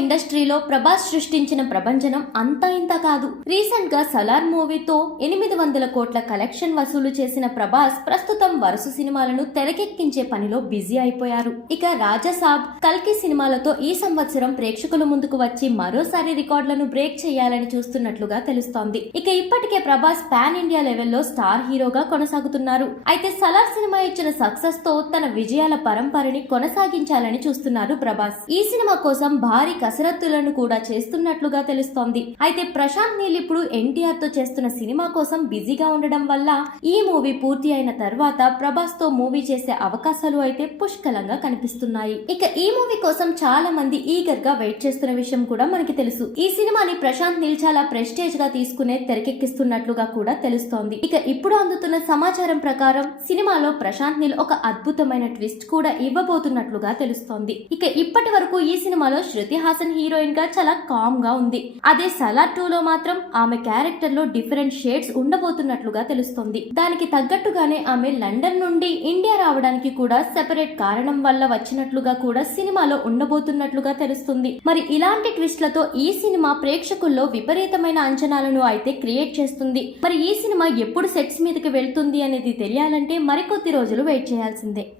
ఇండస్ట్రీలో ప్రభాస్ సృష్టించిన ప్రభంజనం అంతా ఇంత కాదు. రీసెంట్గా సలార్ మూవీతో ఎనిమిది వందల కోట్ల కలెక్షన్ వసూలు చేసిన ప్రభాస్ ప్రస్తుతం వరుస సినిమాలను తెరకెక్కించే పనిలో బిజీ అయిపోయారు. ఇక రాజాసాబ్ కల్కి సినిమాలతో ఈ సంవత్సరం ప్రేక్షకుల ముందుకు వచ్చి మరోసారి రికార్డులను బ్రేక్ చేయాలని చూస్తున్నట్లుగా తెలుస్తోంది. ఇక ఇప్పటికే ప్రభాస్ పాన్ ఇండియా లెవెల్లో స్టార్ హీరోగా కొనసాగుతున్నారు. అయితే సలార్ సినిమా ఇచ్చిన సక్సెస్తో తన విజయాల పరంపరని కొనసాగించాలని చూస్తున్నారు ప్రభాస్. ఈ సినిమా కోసం భారీ కసరత్తులను కూడా చేస్తున్నట్లుగా తెలుస్తోంది. అయితే ప్రశాంత్ నీల్ ఇప్పుడు ఎన్టీఆర్తో చేస్తున్న సినిమా కోసం బిజీగా ఉండడం వల్ల ఈ మూవీ పూర్తి అయిన తర్వాత ప్రభాస్తో మూవీ చేసే అవకాశాలు అయితే పుష్కలంగా కనిపిస్తున్నాయి. ఇక ఈ మూవీ కోసం చాలా మంది ఈగర్గా వెయిట్ చేస్తున్న విషయం కూడా మనకి తెలుసు. ఈ సినిమాని ప్రశాంత్ నీల్ చాలా ప్రెస్టేజ్గా తీసుకునే తెరకెక్కిస్తున్నట్లుగా కూడా తెలుస్తోంది. ఇక ఇప్పుడు అందుతున్న సమాచారం ప్రకారం సినిమాలో ప్రశాంత్ నీల్ ఒక అద్భుతమైన ట్విస్ట్ కూడా ఇవ్వబోతున్నట్లుగా తెలుస్తోంది. ఇక ఇప్పటి వరకు ఈ సినిమాలో శృతి హాసన్ హీరోయిన్గా చాలా కామ్గా ఉంది. అదే సలార్ టూ లో మాత్రం ఆమె క్యారెక్టర్లో డిఫరెంట్ షేడ్స్ ఉండబోతున్నట్లుగా తెలుస్తుంది. దానికి తగ్గట్టుగానే ఆమె లండన్ నుండి ఇండియా రావడానికి కూడా సెపరేట్ కారణం వల్ల వచ్చినట్లుగా కూడా సినిమాలో ఉండబోతున్నట్లుగా తెలుస్తుంది. మరి ఇలాంటి ట్విస్ట్లతో ఈ సినిమా ప్రేక్షకుల్లో విపరీతమైన అంచనాలను అయితే క్రియేట్ చేస్తుంది. మరి ఈ సినిమా ఎప్పుడు సెట్స్ మీదకి వెళ్తుంది అనేది తెలియాలంటే మరికొద్ది రోజులు వెయిట్ చేయాల్సిందే.